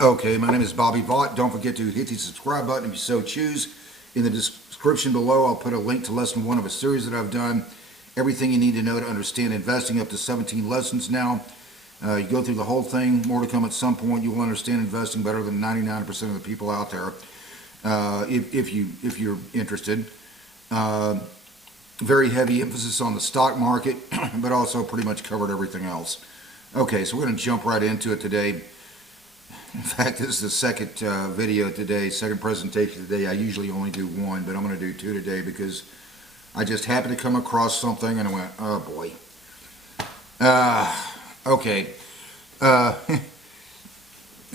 Okay, my name is Bobby Vaught. Don't forget to hit the subscribe button if you so choose. In the description below, I'll put a link to lesson 1 of a series that I've done. Everything you need to know to understand investing, up to 17 lessons now. You go through the whole thing, more to come at some point. You will understand investing better than 99% of the people out there, if you're interested. Very heavy emphasis on the stock market, but also pretty much covered everything else. Okay, so we're going to jump right into it today. In fact, this is the second video today, second presentation today. I usually only do one, but I'm going to do 2 today because I just happened to come across something and I went, oh boy. Okay. The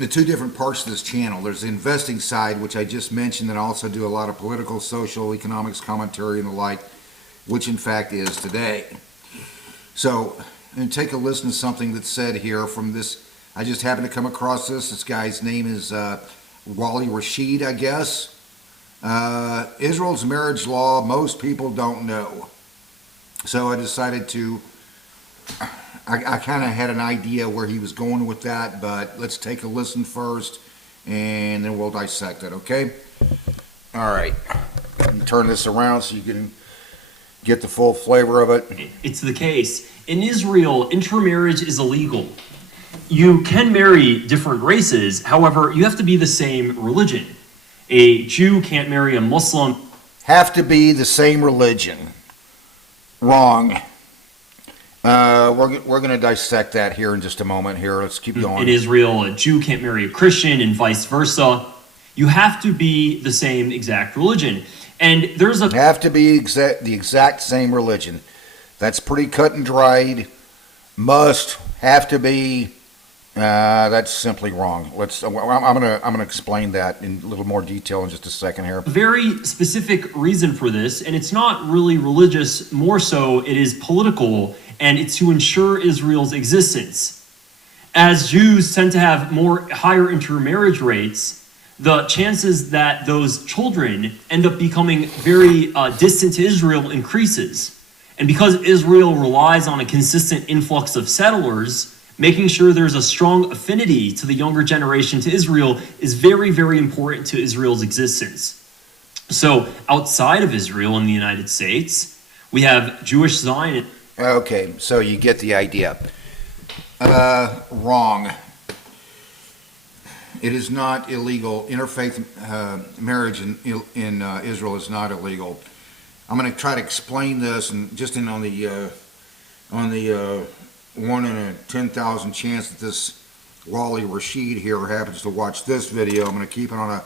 2 different parts of this channel. There's the investing side, which I just mentioned, and I also do a lot of political, social, economics commentary and the like, which in fact is today. So, and take a listen to something that's said here from this. I just happened to come across this. This guy's name is Wally Rashid, I guess. Israel's marriage law, most people don't know. So I decided to, I kind of had an idea where he was going with that, but let's take a listen first, and then we'll dissect it, okay? All right. Turn this around so you can get the full flavor of it. It's the case. In Israel, intermarriage is illegal. You can marry different races, however, you have to be the same religion. A Jew can't marry a Muslim. Have to be the same religion. Wrong. We're going to dissect that here in just a moment here. Let's keep going. In Israel, a Jew can't marry a Christian and vice versa. You have to be the same exact religion. And there's a... Have to be the exact same religion. That's pretty cut and dried. Must. Have to be... that's simply wrong. I'm gonna explain that in a little more detail in just a second here. A very specific reason for this, and it's not really religious, more so it is political, and it's to ensure Israel's existence. As Jews tend to have higher intermarriage rates, the chances that those children end up becoming very distant to Israel increases. And because Israel relies on a consistent influx of settlers, making sure there's a strong affinity to the younger generation to Israel is very, very important to Israel's existence. So outside of Israel in the United States, we have Jewish Zionists. Okay, so you get the idea. Wrong. It is not illegal. Interfaith marriage in Israel is not illegal. I'm going to try to explain this, and just on the 1 in a 10,000 chance that this Wally Rashid here happens to watch this video. I'm going to keep it on a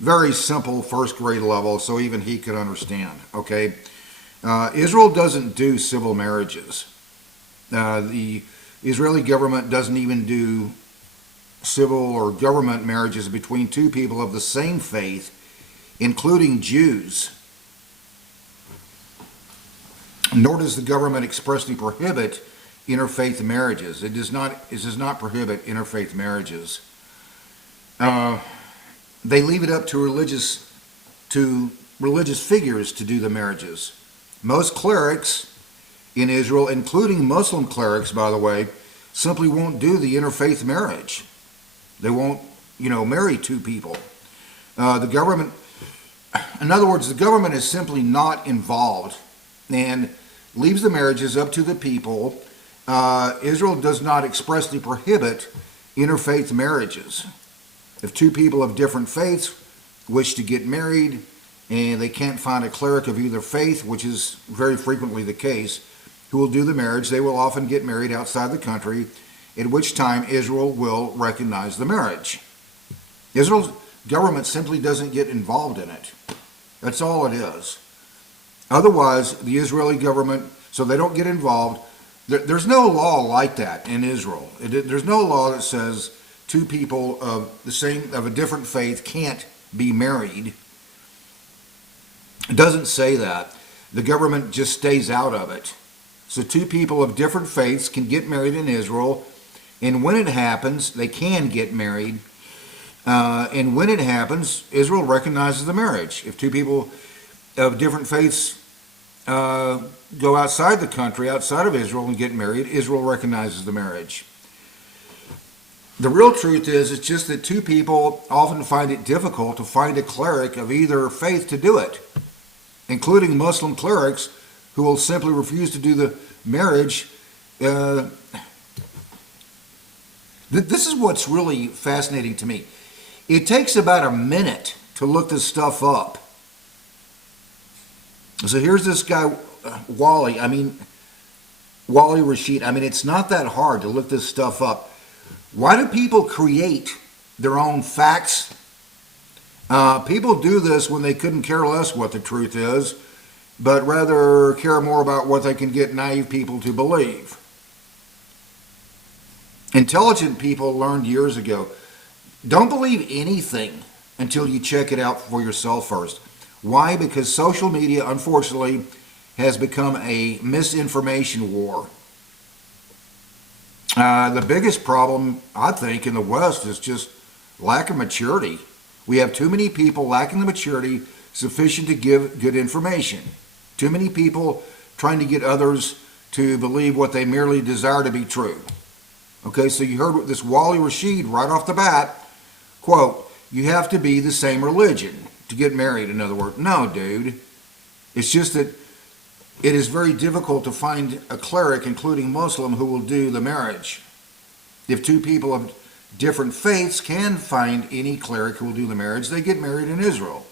very simple first grade level so even he could understand, okay? Israel doesn't do civil marriages. The Israeli government doesn't even do civil or government marriages between 2 people of the same faith, including Jews. Nor does the government expressly prohibit interfaith marriages. It does not prohibit interfaith marriages. They leave it up to religious figures to do the marriages. Most clerics in Israel, including Muslim clerics, by the way, simply won't do the interfaith marriage. They won't, marry 2 people. The government, in other words, the government is simply not involved and leaves the marriages up to the people. Israel does not expressly prohibit interfaith marriages. If 2 people of different faiths wish to get married and they can't find a cleric of either faith, which is very frequently the case, who will do the marriage, they will often get married outside the country, at which time Israel will recognize the marriage. Israel's government simply doesn't get involved in it. That's all it is. Otherwise, the Israeli government, so they don't get involved. There's no law like that in Israel. There's no law that says 2 people of a different faith can't be married. It doesn't say that. The government just stays out of it. So 2 people of different faiths can get married in Israel, and when it happens, they can get married. And when it happens, Israel recognizes the marriage. If 2 people of different faiths go outside the country, outside of Israel, and get married, Israel recognizes the marriage. The real truth is, it's just that two people often find it difficult to find a cleric of either faith to do it, including Muslim clerics who will simply refuse to do the marriage. This is what's really fascinating to me. It takes about a minute to look this stuff up. So here's this guy, Wally Rashid. I mean, it's not that hard to look this stuff up. Why do people create their own facts? People do this when they couldn't care less what the truth is, but rather care more about what they can get naive people to believe. Intelligent people learned years ago, don't believe anything until you check it out for yourself first. Why? Because social media, unfortunately, has become a misinformation war. The biggest problem, I think, in the West is just lack of maturity. We have too many people lacking the maturity sufficient to give good information. Too many people trying to get others to believe what they merely desire to be true. Okay, so you heard this Wally Rashid right off the bat, quote, you have to be the same religion to get married, in other words. No, dude. It's just that it is very difficult to find a cleric, including Muslim, who will do the marriage. If two people of different faiths can find any cleric who will do the marriage, they get married in Israel.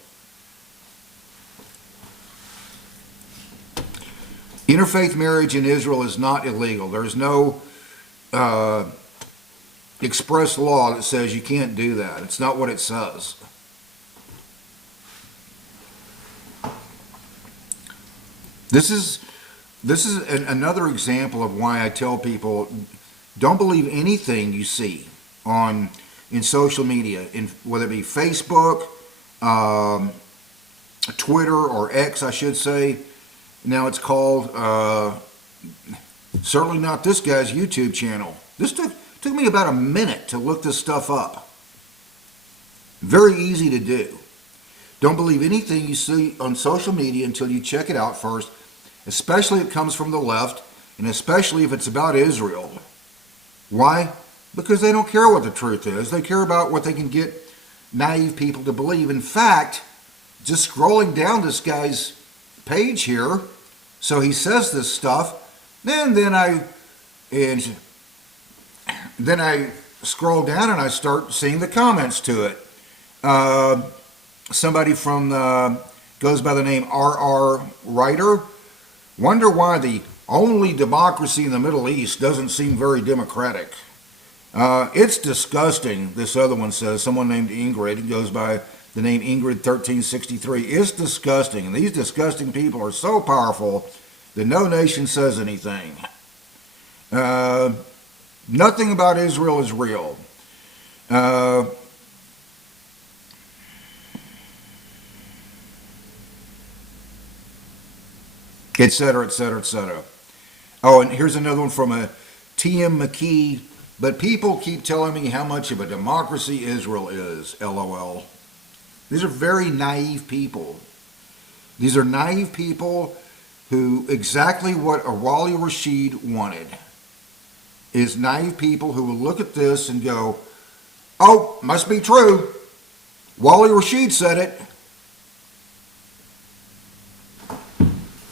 Interfaith marriage in Israel is not illegal. There's no express law that says you can't do that. It's not what it says. This is another example of why I tell people, don't believe anything you see in social media, whether it be Facebook, Twitter, or X, I should say. Now it's called, certainly not this guy's YouTube channel. This took me about a minute to look this stuff up. Very easy to do. Don't believe anything you see on social media until you check it out first, especially if it comes from the left, and especially if it's about Israel. Why? Because they don't care what the truth is. They care about what they can get naive people to believe. In fact, just scrolling down this guy's page here, so he says this stuff, then I scroll down and I start seeing the comments to it. Somebody from goes by the name R.R. Writer. Wonder why the only democracy in the Middle East doesn't seem very democratic. It's disgusting, this other one says. Someone named Ingrid goes by the name Ingrid 1363. It's disgusting, and these disgusting people are so powerful that no nation says anything. Nothing about Israel is real. Et cetera, et cetera, et cetera. Oh, and here's another one from a T.M. McKee. But people keep telling me how much of a democracy Israel is, LOL. These are very naive people. These are naive people who exactly what a Wally Rashid wanted is naive people who will look at this and go, oh, must be true. Wally Rashid said it.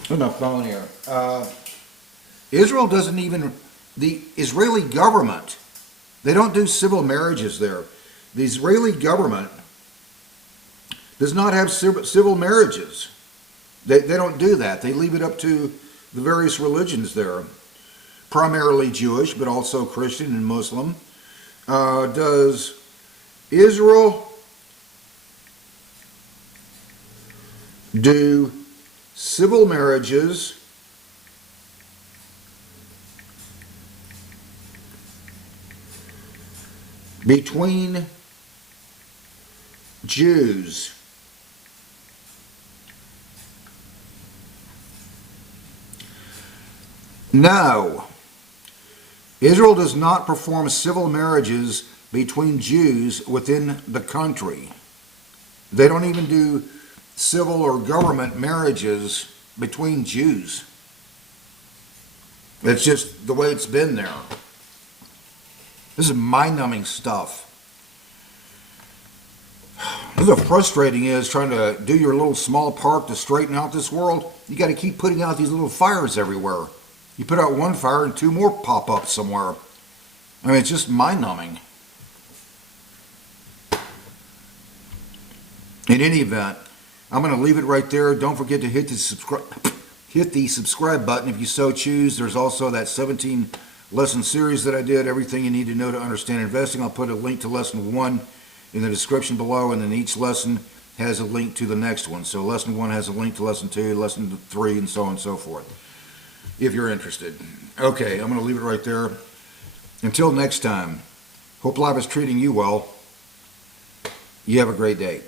Put my phone here. Israel doesn't even, the Israeli government, they don't do civil marriages there. The Israeli government does not have civil marriages. They don't do that. They leave it up to the various religions there, primarily Jewish, but also Christian and Muslim. Does Israel do civil marriages between Jews? No. Israel does not perform civil marriages between Jews within the country. They don't even do civil or government marriages between Jews. It's just the way it's been there. This is mind-numbing stuff. What's frustrating is trying to do your little small part to straighten out this world. You got to keep putting out these little fires everywhere. You put out one fire and two more pop up somewhere. I mean, it's just mind-numbing. In any event, I'm going to leave it right there. Don't forget to hit the subscribe button if you so choose. There's also that 17 lesson series that I did, everything you need to know to understand investing. I'll put a link to lesson 1 in the description below, and then each lesson has a link to the next one. So lesson 1 has a link to lesson 2, lesson 3, and so on and so forth, if you're interested. Okay, I'm going to leave it right there. Until next time, hope life is treating you well. You have a great day.